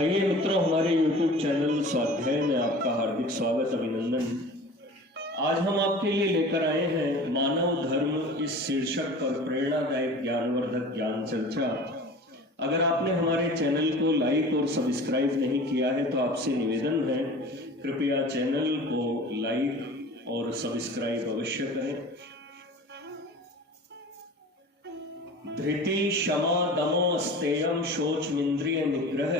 आइए मित्रों, हमारे YouTube चैनल स्वाध्याय में आपका हार्दिक स्वागत, अभिनंदन। आज हम आपके लिए लेकर आए हैं मानव धर्म इस शीर्षक पर प्रेरणादायक ज्ञानवर्धक ज्ञान चर्चा। अगर आपने हमारे चैनल को लाइक और सब्सक्राइब नहीं किया है तो आपसे निवेदन है, कृपया चैनल को लाइक और सब्सक्राइब अवश्य करें। धृति क्षमा दमो अस्तेयम शोचमिंद्रिय निग्रह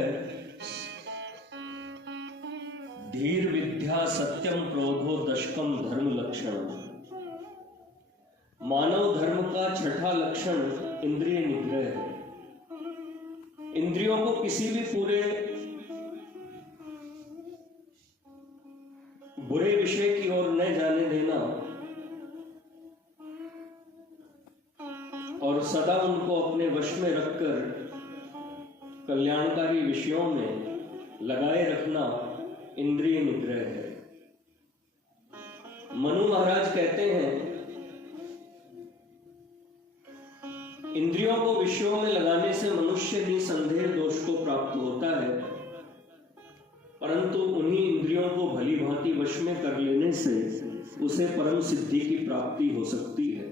धीर विद्या सत्यम क्रोधो दशकम धर्म लक्षण। मानव धर्म का छठा लक्षण इंद्रिय निग्रह है। इंद्रियों को किसी भी बुरे विषय की ओर न जाने देना और सदा उनको अपने वश में रखकर कल्याणकारी विषयों में लगाए रखना इंद्रिय निग्रह है। मनु महाराज कहते हैं, इंद्रियों को विषयों में लगाने से मनुष्य निसंदेह दोष को प्राप्त होता है, परंतु उन्हीं इंद्रियों को भली भांति वश में कर लेने से उसे परम सिद्धि की प्राप्ति हो सकती है।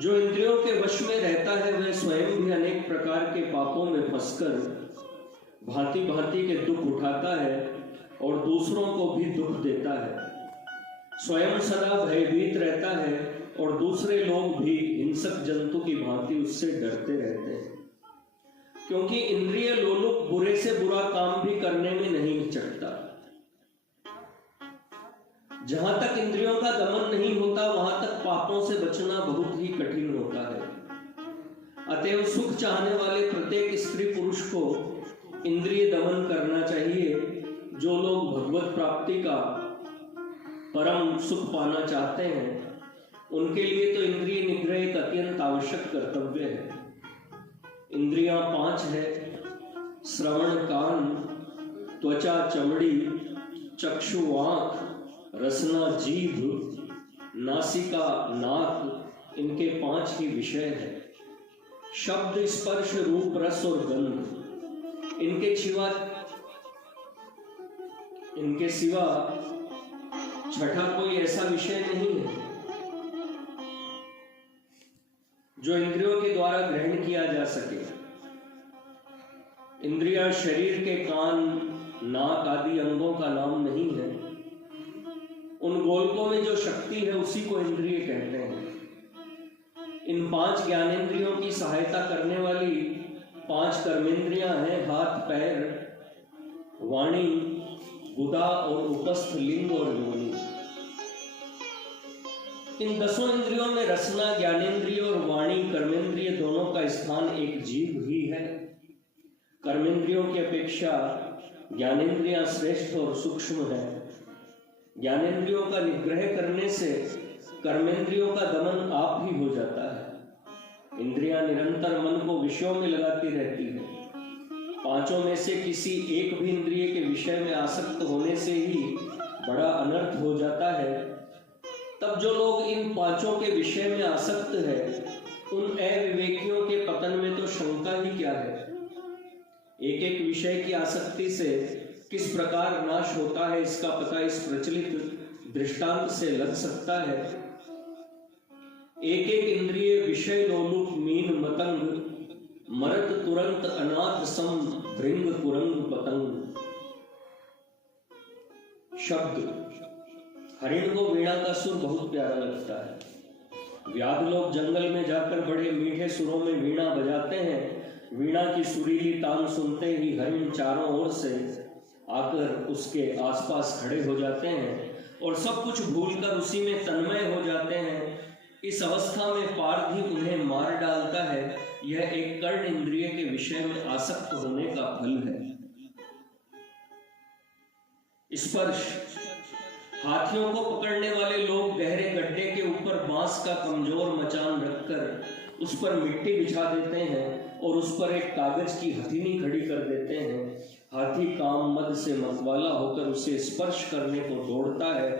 जो इंद्रियों के वश में रहता है वह स्वयं भी अनेक प्रकार के पापों में फंसकर भांति भांति के दुख उठाता है और दूसरों को भी दुख देता है। स्वयं सदा भयभीत रहता है और दूसरे लोग भी हिंसक जंतु की भांति उससे डरते रहते हैं, क्योंकि इंद्रिय लोलुप बुरे से बुरा काम भी करने में नहीं हिचकता। जहां तक इंद्रियों का दमन नहीं होता वहां तक पापों से बचना बहुत ही कठिन होता है। अतएव सुख चाहने वाले प्रत्येक स्त्री पुरुष को इंद्रिय दमन करना चाहिए। जो लोग भगवत प्राप्ति का परम सुख पाना चाहते हैं उनके लिए तो इंद्रिय निग्रह एक अत्यंत आवश्यक कर्तव्य है। इंद्रियां 5 है: श्रवण कान, त्वचा चमड़ी, चक्षु आंख, रसना जीभ, नासिका नाक, इनके 5 ही विषय है। शब्द स्पर्श रूप रस और गंध, इनके सिवा छठा कोई ऐसा विषय नहीं है जो इंद्रियों के द्वारा ग्रहण किया जा सके। इंद्रियां शरीर के कान, नाक आदि अंगों का नाम नहीं है। उन गोलकों में जो शक्ति है उसी को इंद्रिय कहते हैं। इन 5 ज्ञानेंद्रियों की सहायता करने वाली 5 कर्मेंद्रियां हैं: हाथ, पैर, वाणी, गुदा और उपस्थ लिंग और योनि। इन 10 इंद्रियों में रसना, ज्ञानेंद्रिय और वाणी कर्मेंद्रिय दोनों का स्थान एक जीभ ही है। कर्मेंद्रियों की अपेक्षा ज्ञानेंद्रियां श्रेष्ठ और सूक्ष्म है। ज्ञानेंद्रियों का निग्रह करने से कर्मेंद्रियों का दमन आप ही हो जाता है। इंद्रियां निरंतर मन को विषयों में लगाती रहती है। 5 में से किसी एक भी इंद्रिय के विषय में आसक्त होने से ही बड़ा अनर्थ हो जाता है। तब जो लोग इन 5 के विषय में आसक्त है उन अविवेकियों के पतन में तो शंका ही क्या है। एक एक विषय की आसक्ति से किस प्रकार नाश होता है इसका पता इस प्रचलित दृष्टांत से लग सकता है। एक एक इंद्रिय विषय लोलुप मीन मतंग, मरत तुरंत अनाथ सम भृंग कुरंग पतंग। शब्द: हरिण को वीणा का सुर बहुत प्यारा लगता है। व्याध लोग जंगल में जाकर बड़े मीठे सुरों में वीणा बजाते हैं। वीणा की सुरीली तान सुनते ही हरिण चारों ओर से आकर उसके आसपास खड़े हो जाते हैं और सब कुछ भूलकर उसी में तन्मय हो जाते हैं। इस अवस्था में पारधी उन्हें मार डालता है। यह एक कर्ण इंद्रिय के विषय में आसक्त होने का फल है। स्पर्श: हाथियों को पकड़ने वाले लोग गहरे गड्ढे के ऊपर बांस का कमजोर मचान रखकर उस पर मिट्टी बिछा देते हैं और उस पर एक कागज की हथेली खड़ी कर देते हैं। हाथी काम मद से मतवाला होकर उसे स्पर्श करने को दौड़ता है।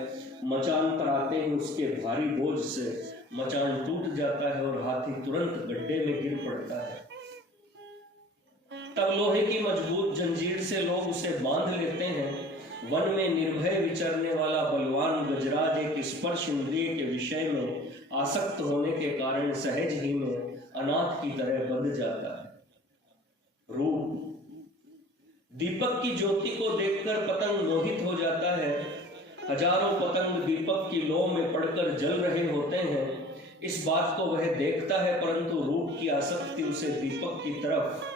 मचान पर आते ही उसके भारी बोझ से मचान टूट जाता है और हाथी तुरंत गड्ढे में गिर पड़ता है। तब तब लोहे की मजबूत जंजीर से लोग उसे बांध लेते हैं। वन में निर्भय विचरने वाला बलवान गजराज एक स्पर्श इंद्रिय के विषय में आसक्त होने के कारण सहज ही में अनाथ की तरह बंध जाता है। रूप दीपक की ज्योति को देखकर पतंग मोहित हो जाता है। हजारों पतंग दीपक की लौ में पड़कर जल रहे होते हैं, इस बात को वह देखता है, परंतु रूप की आसक्ति उसे दीपक की तरफ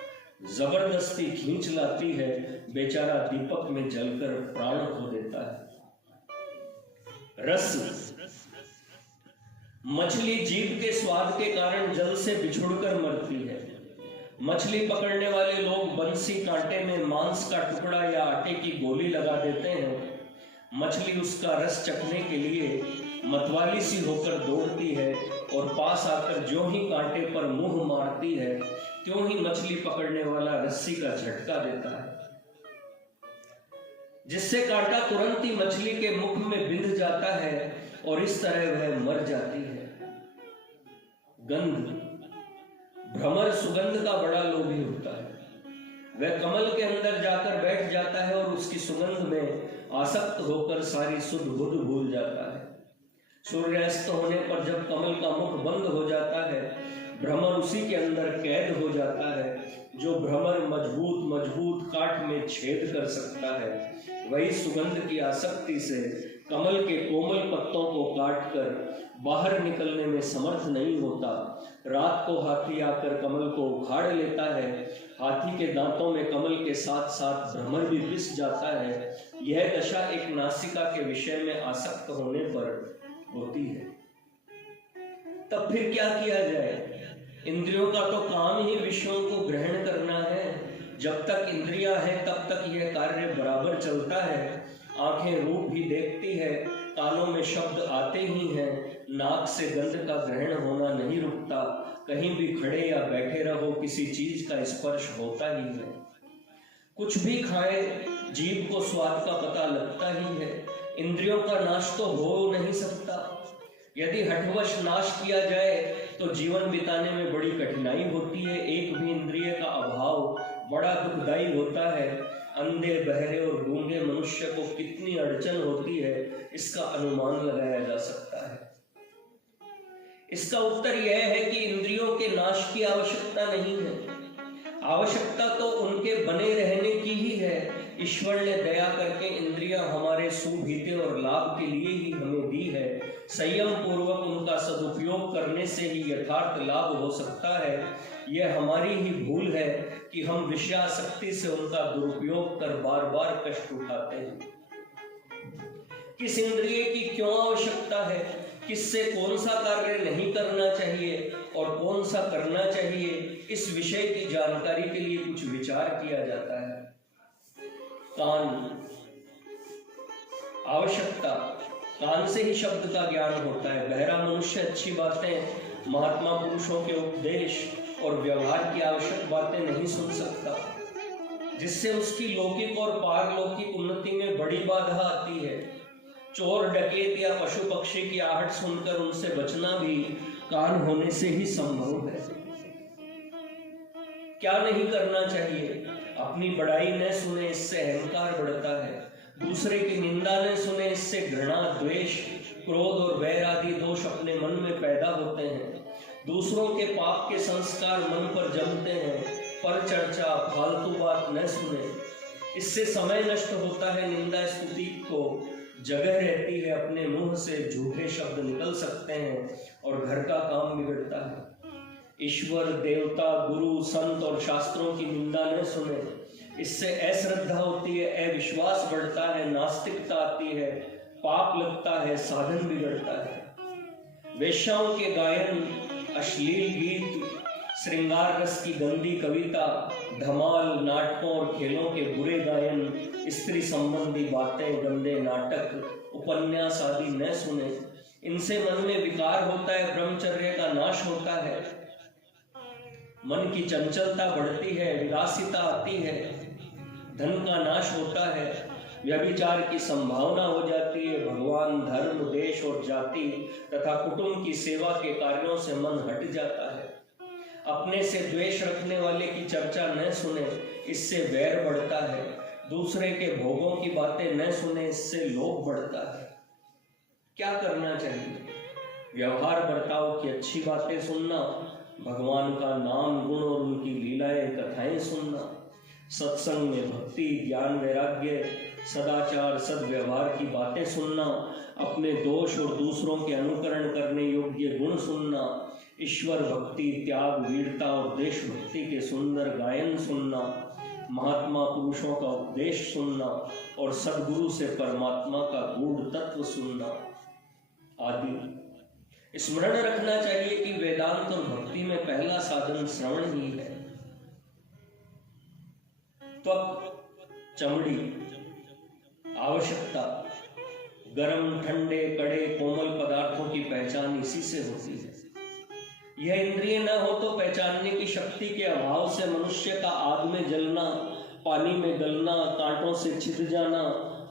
जबरदस्ती खींच लाती है। बेचारा दीपक में जलकर प्राण खो देता है। रस मछली जीभ के स्वाद के कारण जल से बिछुड़कर मरती है। मछली पकड़ने वाले लोग बंसी कांटे में मांस का टुकड़ा या आटे की गोली लगा देते हैं। मछली उसका रस चखने के लिए मतवाली सी होकर दौड़ती है और पास आकर जो ही कांटे पर मुंह मारती है, त्यों ही मछली पकड़ने वाला रस्सी का झटका देता है, जिससे कांटा तुरंत ही मछली के मुख में बिंध जाता है और इस तरह वह मर जाती है। गंध भ्रमर सुगंध का बड़ा लोभी होता है। वह कमल के अंदर जाकर बैठ जाता है और उसकी सुगंध में आसक्त होकर सारी सुध बुध भूल जाता है। सूर्यास्त होने पर जब कमल का मुख बंद हो जाता है, भ्रमर उसी के अंदर कैद हो जाता है। जो भ्रमर मजबूत काट में छेद कर सकता है, वही सुगंध की आसक्ति से कमल के कोमल पत्तों को काटकर बाहर निकलने में समर्थ नहीं होता। रात को हाथी आकर कमल को उखाड़ लेता है। हाथी के दांतों में कमल के साथ साथ भ्रमर भी पिस जाता है। यह दशा एक नासिका के विषय में आसक्त होने पर होती है। तब फिर क्या किया जाए? इंद्रियों का तो काम ही विषयों को ग्रहण करना है। जब तक इंद्रियां हैं तब तक यह कार्य बराबर चलता है। आंखें रूप ही देखती है, कानों में शब्द आते ही हैं, नाक से गंध का ग्रहण होना नहीं रुकता। कहीं भी खड़े या बैठे रहो, किसी चीज का स्पर्श होता ही है। कुछ भी खाए, जीभ को स्वाद का पता लगता ही है। इंद्रियों का नाश तो हो नहीं सकता। यदि हठवश नाश किया जाए तो जीवन बिताने में बड़ी कठिनाई होती है। एक भी इंद्रिय का अभाव बड़ा दुखदायी होता है। अंधे, बहरे और गूंगे मनुष्य को कितनी अड़चन होती है, इसका अनुमान लगाया जा सकता है। इसका उत्तर यह है कि इंद्रियों के नाश की आवश्यकता नहीं है। आवश्यकता तो उनके बने रहने की ही है। ईश्वर ने दया करके इंद्रियां हमारे सुविधि और लाभ के लिए ही हमें दी है। संयम पूर्वक उनका सदुपयोग करने से ही यथार्थ लाभ हो सकता है। यह हमारी ही भूल है कि हम विषयासक्ति से उनका दुरुपयोग कर बार बार कष्ट उठाते हैं। किस इंद्रिय की क्यों आवश्यकता है, किससे कौन सा कार्य नहीं करना चाहिए और कौन सा करना चाहिए, इस विषय की जानकारी के लिए कुछ विचार किया जाता है। कान, आवश्यकता, कान से ही शब्द का ज्ञान होता है। बहरा मनुष्य अच्छी बातें, महात्मा पुरुषों के उपदेश और व्यवहार की आवश्यक बातें नहीं सुन सकता, जिससे उसकी लौकिक और पारलौकिक उन्नति में बड़ी बाधा आती है। चोर, डकैत या पशु पक्षी की आहट सुनकर उनसे बचना भी कान होने से ही संभव है। क्या नहीं करना चाहिए? अपनी बड़ाई न सुने, इससे अहंकार बढ़ता है। दूसरे की निंदा न सुने, इससे घृणा, द्वेष, क्रोध और वैर आदि दोष अपने मन में पैदा होते हैं। दूसरों के पाप के संस्कार मन पर जमते हैं। पर चर्चा, फालतू बात न सुने, इससे समय नष्ट होता है। निंदा स्तुति को जगह रहती है, अपने मुंह से झूठे शब्द निकल सकते हैं और घर का काम बिगड़ता है। ईश्वर, देवता, गुरु, संत और शास्त्रों की निंदा न सुने, इससे अश्रद्धा होती है, अविश्वास बढ़ता है, नास्तिकता आती है, पाप लगता है, साधन बिगड़ता है। वेश्याओं के गायन, अश्लील गीत, श्रृंगार रस की गंदी कविता, धमाल, नाटकों और खेलों के बुरे गायन, स्त्री संबंधी बातें, गंदे नाटक, उपन्यास आदि न सुने। इनसे मन में विकार होता है, ब्रह्मचर्य का नाश होता है, मन की चंचलता बढ़ती है, विलासिता आती है, धन का नाश होता है, व्यभिचार की संभावना हो जाती है। भगवान, धर्म, देश और जाति तथा कुटुंब की सेवा के कार्यों से मन हट जाता है। अपने से द्वेष रखने वाले की चर्चा न सुने, इससे वैर बढ़ता है। दूसरे के भोगों की बातें न सुने, इससे लोभ बढ़ता है। क्या करना चाहिए? व्यवहार बर्ताव की अच्छी बातें सुनना, भगवान का नाम गुण और उनकी लीलाएं कथाएं सुनना, सत्संग में भक्ति ज्ञान वैराग्य सदाचार सद्व्यवहार की बातें सुनना, अपने दोष और दूसरों के अनुकरण करने योग्य गुण सुनना, ईश्वर भक्ति त्याग वीरता और देशभक्ति के सुंदर गायन सुनना, महात्मा पुरुषों का उपदेश सुनना और सद्गुरु से परमात्मा का गूढ़ तत्व सुनना आदि। स्मरण रखना चाहिए कि वेदांत और भक्ति में पहला साधन श्रवण ही है। त्वक चमड़ी आवश्यकता, गर्म ठंडे कड़े कोमल पदार्थों की पहचान इसी से होती है। यह इंद्रिय न हो तो पहचानने की शक्ति के अभाव से मनुष्य का आग में जलना, पानी में गलना, कांटों से छिद जाना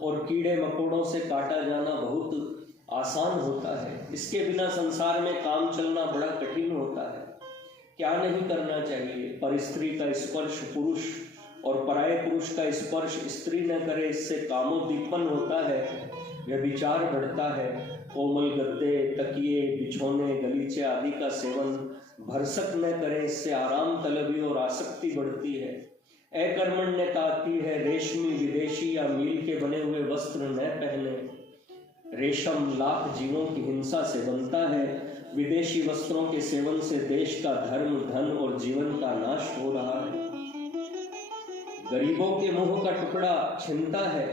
और कीड़े मकोड़ों से काटा जाना बहुत आसान होता है। इसके बिना संसार में काम चलना बड़ा कठिन होता है। क्या नहीं करना चाहिए? पर स्त्री का स्पर्श पुरुष और पराये पुरुष का स्पर्श स्त्री न करे, इससे कामोद्दीपन होता है, व्यभिचार बढ़ता है। कोमल गद्दे तकिए बिछौने गलीचे आदि का सेवन भरसक न करे, इससे आराम तलबी और आसक्ति बढ़ती है। अकर्मण्यता आती है। रेशमी विदेशी या मील के बने हुए वस्त्र न पहने। रेशम लाख जीवों की हिंसा से बनता है। विदेशी वस्त्रों के सेवन से देश का धर्म धन और जीवन का नाश हो रहा है। गरीबों के मुंह का टुकड़ा छिनता है,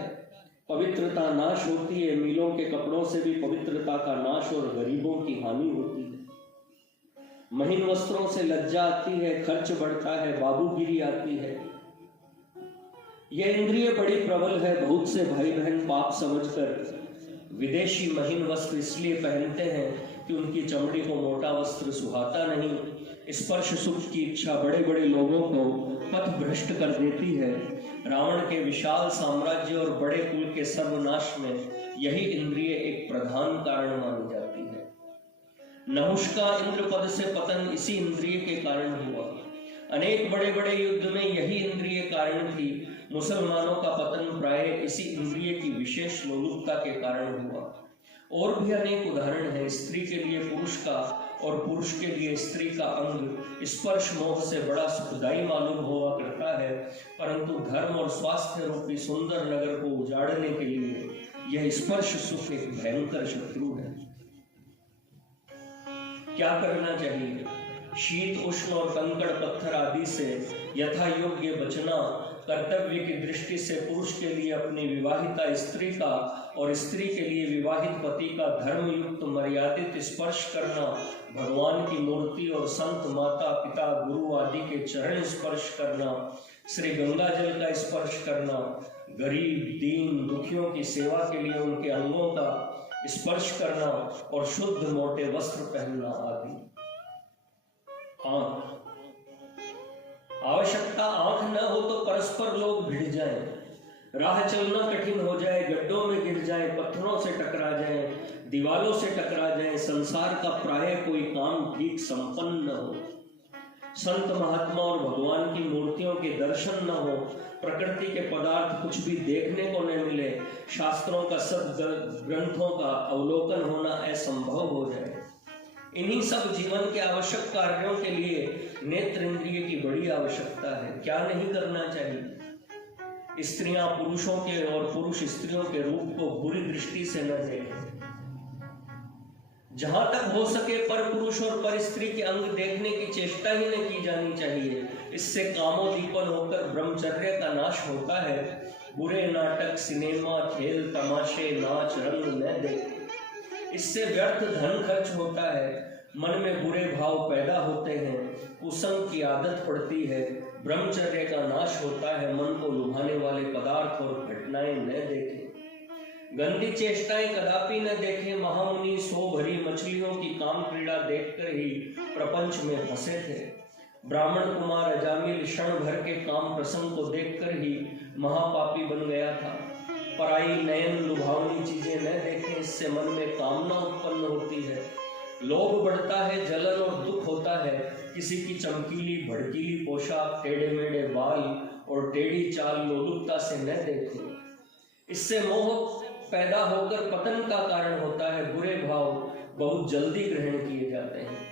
पवित्रता नाश होती है। मीलों के कपड़ों से भी पवित्रता का नाश और गरीबों की हानि होती है। महीन वस्त्रों से लज्जा आती है, खर्च बढ़ता है, बाबूगिरी आती है। यह इंद्रिय बड़ी प्रबल है। बहुत से भाई बहन पाप समझकर विदेशी महीन वस्त्र इसलिए पहनते हैं कि उनकी चमड़ी को मोटा वस्त्र सुहाता नहीं। स्पर्श सुख की इच्छा बड़े बड़े लोगों को पथ भ्रष्ट कर देती है। रावण के विशाल साम्राज्य और बड़े कुल के सर्वनाश में यही इंद्रिय एक प्रधान कारण मानी जाती है। नहुष का इंद्रपद से पतन इसी इंद्रिय के कारण हुआ। अनेक बड़े बड़े युद्ध में यही इंद्रिय कारण थी। मुसलमानों का पतन प्राय इसी इंद्रिय की विशेष लोलुपता के कारण हुआ। और भी अनेक उदाहरण हैं। स्त्री के लिए पुरुष का और पुरुष के लिए स्त्री का अंग स्पर्श मोह से बड़ा सुखदायी मालूम हुआ करता है, परंतु धर्म और स्वास्थ्य रूपी सुंदर नगर को उजाड़ने के लिए यह स्पर्श सुख एक भयंकर शत्रु है। क्या करना चाहिए? शीत उष्ण और कंकड़ पत्थर आदि से यथा योग्य बचना, कर्तव्य की दृष्टि से पुरुष के लिए अपनी विवाहिता स्त्री का और स्त्री के लिए विवाहित पति का धर्मयुक्त मर्यादित स्पर्श करना, भगवान की मूर्ति और संत माता पिता गुरु आदि के चरण स्पर्श करना, श्री गंगा जल का स्पर्श करना, गरीब दीन दुखियों की सेवा के लिए उनके अंगों का स्पर्श करना और शुद्ध मोटे वस्त्र पहनना आदि। आंख आवश्यकता, आंख न हो तो परस्पर लोग भिड़ जाएं, राह चलना कठिन हो जाए, गड्ढों में गिर जाए, पत्थरों से टकरा जाए, दीवालों से टकरा जाए, संसार का प्राय कोई काम ठीक संपन्न न हो, संत महात्मा और भगवान की मूर्तियों के दर्शन न हो, प्रकृति के पदार्थ कुछ भी देखने को न मिले, शास्त्रों का सद ग्रंथों का अवलोकन होना असंभव हो जाए। इन्हीं सब जीवन के आवश्यक कार्यों के लिए नेत्र इंद्रिय की बड़ी आवश्यकता है। क्या नहीं करना चाहिए? स्त्रियां पुरुषों के और पुरुष स्त्रियों के रूप को बुरी दृष्टि से न देखें। जहां तक हो सके पर पुरुष और पर स्त्री के अंग देखने की चेष्टा ही न की जानी चाहिए। इससे कामोद्दीपन होकर ब्रह्मचर्य का नाश होता है। बुरे नाटक सिनेमा खेल तमाशे नाच रंग न देखें, इससे व्यर्थ धन खर्च होता है, मन में बुरे भाव पैदा होते हैं, कुसंग की आदत पड़ती है, ब्रह्मचर्य का नाश होता है, मन को लुभाने वाले पदार्थ और घटनाएं न देखें, गंदी चेष्टाएं कदापि न देखें। महामुनि सो भरी मछलियों की काम क्रीड़ा देखकर ही प्रपंच में फंसे थे। ब्राह्मण कुमार अजामिल क्षण भर के काम प्रसंग को देखकर ही महापापी बन गया था। पराई नयन लुभावनी चीजें न देखें, इससे मन में कामना उत्पन्न होती है। लोभ बढ़ता है, जलन और दुख होता है। किसी की चमकीली भड़कीली पोशाक, टेढ़े मेढ़े बाल और टेढ़ी चाल लोलुपता से न देखें। इससे मोह पैदा होकर पतन का कारण होता है। बुरे भाव बहुत जल्दी ग्रहण किए जाते हैं।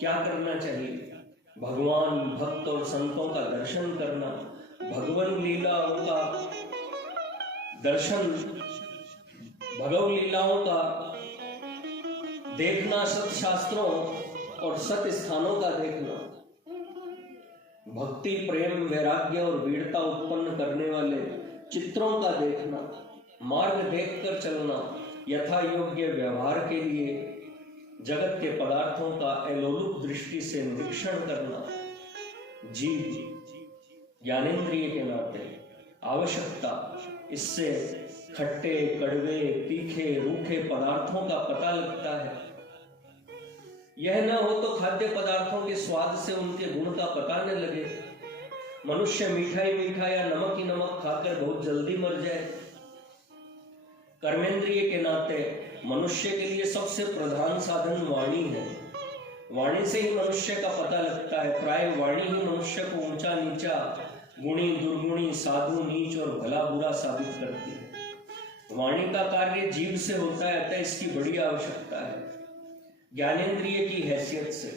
क्या करना चाहिए? भगवान, भक्त और संतों का दर्शन करना, भगवान लीलाओं का दर्शन, भगवत लीलाओं का देखना, सत शास्त्रों और सत स्थानों का देखना, भक्ति, प्रेम, वैराग्य और वीरता उत्पन्न करने वाले चित्रों का देखना, मार्ग देखकर चलना, यथा योग्य व्यवहार के लिए जगत के पदार्थों का अलोलुप दृष्टि से निरीक्षण करना, जीव ज्ञानेंद्रिय के नाते आवश्यकता, इससे खट्टे, कड़वे, तीखे, रूखे पदार्थों का पता लगता है। यह न हो तो खाद्य पदार्थों के स्वाद से उनके गुण का पता न लगे। मनुष्य मीठा ही मीठा या नमक ही नमक खाकर बहुत जल्दी मर जाए। कर्मेंद्रिय के नाते मनुष्य के लिए सबसे प्रधान साधन वाणी है। वाणी से ही मनुष्य का पता लगता है। प्राय वाणी ही मनुष्य को ऊंचा नीचा, गुणी दुर्गुणी, साधु नीच और भला बुरा साबित करती है। वाणी का कार्य जीव से होता है, अतः इसकी बड़ी आवश्यकता है। ज्ञानेंद्रिय की हैसियत से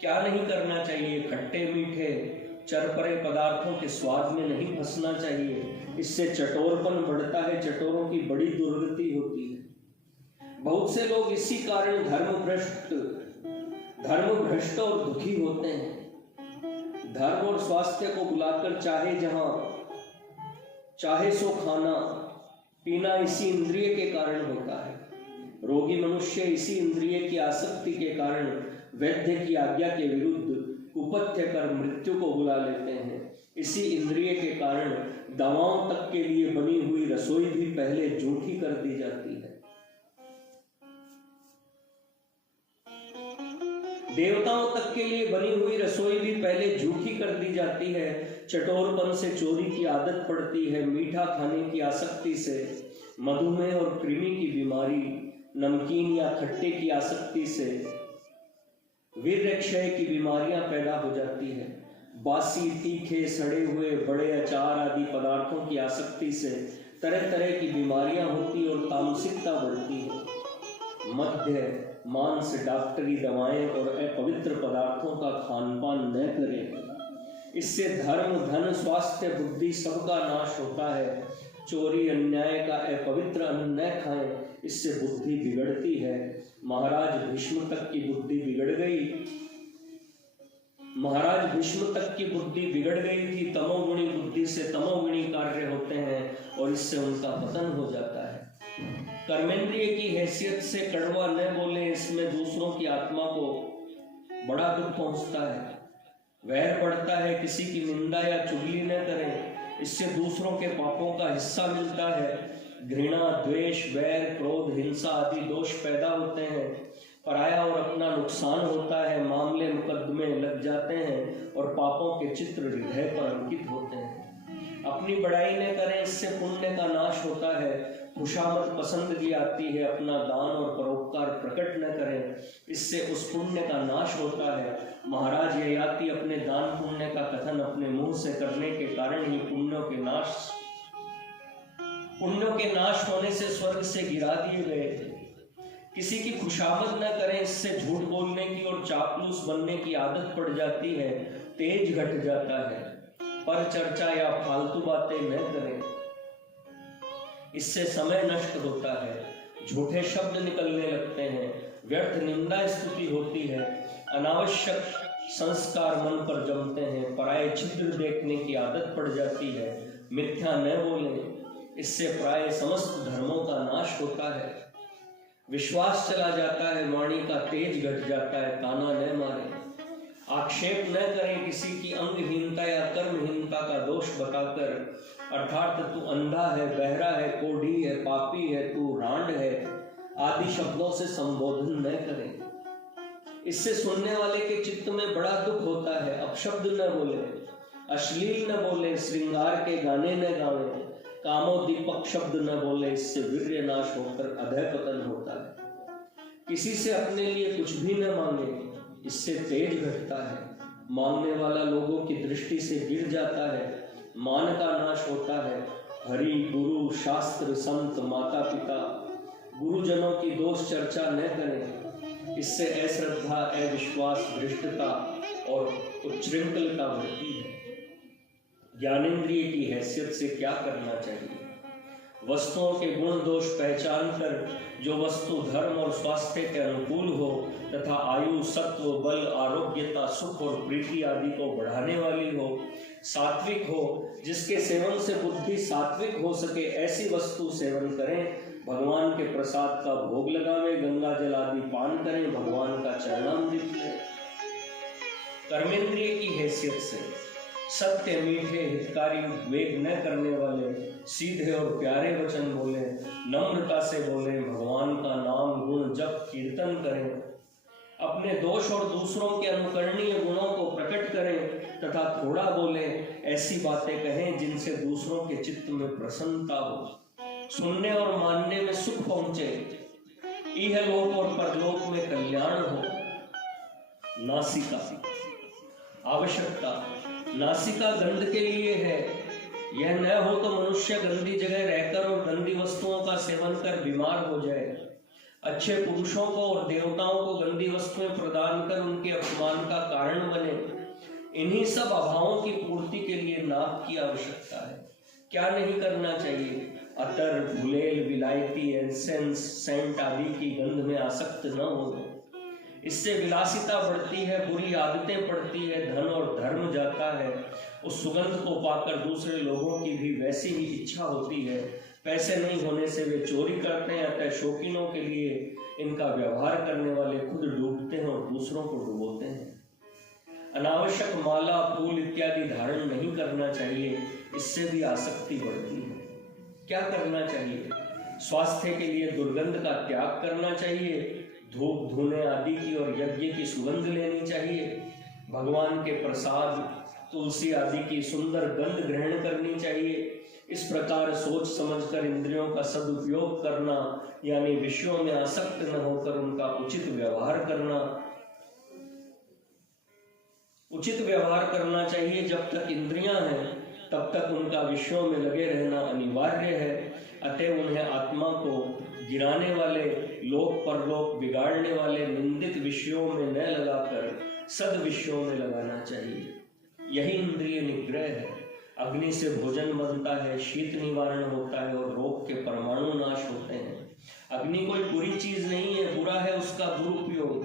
क्या नहीं करना चाहिए? खट्टे मीठे चरपरे पदार्थों के स्वाद में नहीं फंसना चाहिए। इससे चटोरपन बढ़ता है, चटोरों की बड़ी दुर्गति होती है। बहुत से लोग इसी कारण धर्मभ्रष्ट और दुखी होते हैं। धर्म और स्वास्थ्य को बुलाकर चाहे जहां चाहे सो खाना पीना इसी इंद्रिय के कारण होता है। रोगी मनुष्य इसी इंद्रिय की आसक्ति के कारण वैद्य की आज्ञा के विरुद्ध कुपथ्य कर मृत्यु को बुला लेते हैं। इसी इंद्रिय के कारण दवाओं तक के लिए बनी हुई रसोई भी पहले झूठी कर दी जाती है। देवताओं तक के लिए बनी हुई रसोई भी पहले झूठी कर दी जाती है। चटोरपन से चोरी की आदत पड़ती है। मीठा खाने की आसक्ति से मधुमेह और कृमि की बीमारी, नमकीन या खट्टे की आसक्ति से वीर्यक्षय की बीमारियां पैदा हो जाती है। बासी, तीखे, सड़े हुए बड़े अचार आदि पदार्थों की आसक्ति से तरह तरह की बीमारियां होती और तामसिकता बढ़ती है। मध्य मांस, डॉक्टरी दवाएं और अपवित्र पदार्थों का खानपान न करें। इससे धर्म, धन, स्वास्थ्य, बुद्धि सबका नाश होता है। चोरी, अन्याय का अपवित्र अन्न न खाएं, इससे बुद्धि बिगड़ती है। महाराज भीष्म तक की बुद्धि बिगड़ गई। महाराज भीष्म तक की बुद्धि बिगड़ गई थी। तमोगुणी बुद्धि से तमोगुणी कार्य होते हैं और इससे उनका पतन हो जाता है। कर्मेंद्रिय की हैसियत से कड़वा न बोले, इसमें दूसरों की आत्मा को बड़ा दुख पहुंचता है। वैर बढ़ता है। किसी की निंदा या चुगली न करें, इससे दूसरों के पापों का हिस्सा मिलता है। घृणा, द्वेष, वैर, क्रोध, हिंसा आदि दोष पैदा होते हैं। पराया और अपना नुकसान होता है। मामले मुकदमे लग जाते हैं और पापों के चित्र हृदय पर अंकित होते हैं। अपनी बड़ाई न करें, इससे पुण्य का नाश होता है। खुशामद पसंदगी आती है। अपना दान और परोपकार प्रकट न करें, इससे उस पुण्य का नाश होता है। महाराज ययाति अपने दान पुण्य का कथन अपने मुंह से करने के कारण ही पुण्यों के नाश होने से स्वर्ग से गिरा दिए गए थे। किसी की खुशामद न करें, इससे झूठ बोलने की और चापलूस बनने की आदत पड़ जाती है। तेज घट जाता है। पर चर्चा या फालतू बातें न करें, इससे समय नष्ट होता है। झूठे शब्द निकलने लगते हैं। व्यर्थ निंदा स्तुति होती है। अनावश्यक संस्कार मन पर जमते हैं। पराये छिद्र देखने की आदत पड़ जाती है। मिथ्या न बोलें, इससे प्राय समस्त धर्मों का नाश होता है। विश्वास चला जाता है। वाणी का तेज घट जाता है। ताना न मारें, आक्षेप न करें। किसी की अंगहीनता या कर्महीनता का दोष बताकर, अर्थात तू अंधा है, बहरा है, कोढ़ी है, पापी है, तू रांड है आदि शब्दों से संबोधन न करें। इससे सुनने वाले के चित्त में बड़ा दुख होता है। अपशब्द न बोले, अश्लील न बोले, श्रृंगार के गाने न गावे, कामोदीपक शब्द न बोले, इससे वीर्य नाश होकर अधः पतन होता है। किसी से अपने लिए कुछ भी न मांगे, इससे तेज घटता है। मांगने वाला लोगों की दृष्टि से गिर जाता है, मान का नाश होता है। हरि गुरु शास्त्र संत माता पिता गुरुजनों की दोष चर्चा न करें, इससे अश्रद्धा अविश्वास भ्रष्टता और उच्छृंखलता बढ़ती है। ज्ञानेंद्रिय की हैसियत से क्या करना चाहिए? वस्तुओं के गुण दोष पहचान कर जो वस्तु धर्म और स्वास्थ्य के अनुकूल हो तथा आयु सत्व बल आरोग्यता सुख और प्रीति आदि को बढ़ाने वाली हो, सात्विक हो, जिसके सेवन से बुद्धि सात्विक हो सके, ऐसी वस्तु सेवन करें। भगवान के प्रसाद का भोग लगावे, गंगा जल आदि पान करें, भगवान का चरणामृत लें। कर्मेंद्रिय की हैसियत से सत्य मीठे हितकारी उद्वेग न करने वाले, सीधे और प्यारे वचन बोले, नम्रता से बोले, भगवान का नाम गुण जप कीर्तन करें, अपने दोष और दूसरों के अनुकरणीय गुणों को प्रकट करें तथा थोड़ा बोले, ऐसी बातें कहें जिनसे दूसरों के चित्त में प्रसन्नता हो, सुनने और मानने में सुख पहुंचे, इहलोक और परलोक में कल्याण हो। नासिका आवश्यकता, नासिका गंध के लिए है। यह न हो तो मनुष्य गंदी जगह रहकर और गंदी वस्तुओं का सेवन कर बीमार हो जाए। अच्छे पुरुषों को और देवताओं को गंदी वस्तुएं प्रदान कर उनके अपमान का कारण बने। इन्हीं सब अभावों की पूर्ति के लिए नाक की आवश्यकता है। क्या नहीं करना चाहिए? अतर, गुलेल, विलायती, एसेंस, सेंट आदि की गंध में आसक्त न हो। इससे विलासिता बढ़ती है, बुरी आदतें पड़ती है, धन और धर्म जाता है। उस सुगंध को पाकर दूसरे लोगों की भी वैसी ही इच्छा होती है। पैसे नहीं होने से वे चोरी करते हैं, अतः शौकीनों के लिए इनका व्यवहार करने वाले खुद डूबते हैं और दूसरों को डुबोते हैं। अनावश्यक माला फूल इत्यादि धारण नहीं करना चाहिए, इससे भी आसक्ति बढ़ती है। क्या करना चाहिए? स्वास्थ्य के लिए दुर्गंध का त्याग करना चाहिए, धूप धुने आदि की और यज्ञ की सुगंध लेनी चाहिए, भगवान के प्रसाद तुलसी आदि की सुंदर गंध ग्रहण करनी चाहिए। इस प्रकार सोच समझकर इंद्रियों का सदुपयोग करना, यानी विषयों में आसक्त न होकर उनका उचित व्यवहार करना चाहिए। जब तक इंद्रियां हैं तब तक उनका विषयों में लगे रहना अनिवार्य है। अतः उन्हें आत्मा को गिराने वाले, लोक परलोक बिगाड़ने वाले निंदित विषयों में न लगाकर सद विषयों में लगाना चाहिए। यही इंद्रिय निग्रह है। अग्नि से भोजन बनता है, शीत निवारण होता है और रोग के परमाणु नाश होते हैं। अग्नि कोई बुरी चीज नहीं है, बुरा है उसका दुरुपयोग।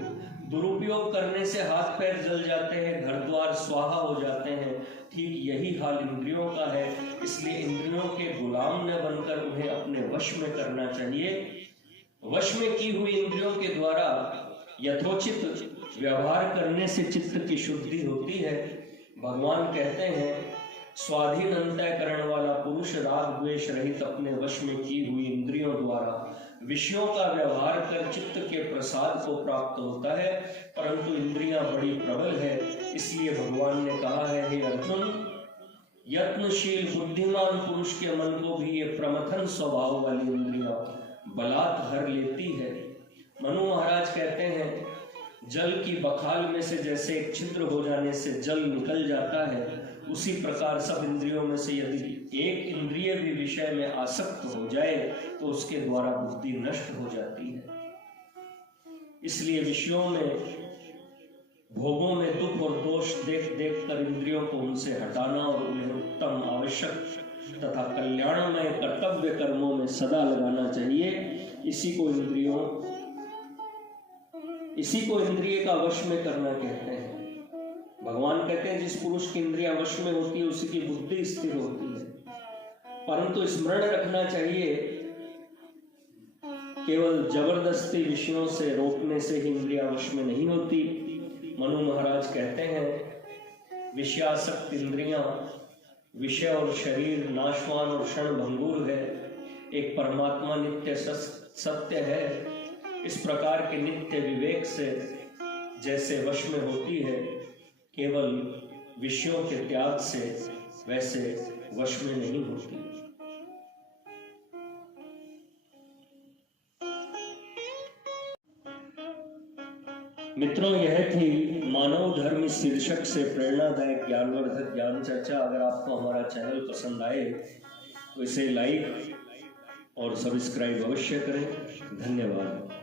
दुरुपयोग करने से हाथ पैर जल जाते हैं, घर द्वार स्वाहा हो जाते हैं। ठीक यही हाल इंद्रियों का है। इसलिए इंद्रियों के गुलाम न बनकर उन्हें अपने वश में करना चाहिए। वश में की हुई इंद्रियों के द्वारा यथोचित व्यवहार करने से चित्त की शुद्धि होती है। भगवान कहते हैं, स्वाधीन अंतःकरण वाला पुरुष राग द्वेष रहित अपने वश में की हुई इंद्रियों द्वारा विषयों का व्यवहार कर चित्त के प्रसाद को प्राप्त होता है। परंतु इंद्रियां बड़ी प्रबल है, इसलिए भगवान ने कहा है, हे अर्जुन, यत्नशील बुद्धिमान पुरुष के मन को भी ये प्रमथन स्वभाव वाली इंद्रियां बलात् हर लेती है। मनु महाराज कहते हैं, जल की बखाल में से जैसे एक छिद्र हो जाने से जल निकल जाता है, उसी प्रकार सब इंद्रियों में से यदि एक इंद्रिय भी विषय में आसक्त हो जाए तो उसके द्वारा बुद्धि नष्ट हो जाती है। इसलिए विषयों में, भोगों में दुख और दोष देख देख कर इंद्रियों को उनसे हटाना और उन्हें उत्तम आवश्यक तथा कल्याणमय कर्तव्य कर्मों में सदा लगाना चाहिए। इसी को इंद्रिय का वश में करना कहते हैं। भगवान कहते हैं, जिस पुरुष की इंद्रियां वश में होती है उसी की बुद्धि स्थिर होती है। परंतु स्मरण रखना चाहिए, केवल जबरदस्ती विषयों से रोकने से ही इंद्रियां वश में नहीं होती। मनु महाराज कहते हैं, विषयासक्त इंद्रियां, विषय और शरीर नाशवान और क्षण भंगुर है। एक परमात्मा नित्य सत्य है। इस प्रकार के नित्य विवेक से जैसे वश में होती है, केवल विषयों के त्याग से वैसे वश में नहीं होती। मित्रों, यह थी मानव धर्म शीर्षक से प्रेरणादायक ज्ञानवर्धक ज्ञान चर्चा। अगर आपको हमारा चैनल पसंद आए तो इसे लाइक और सब्सक्राइब अवश्य करें। धन्यवाद।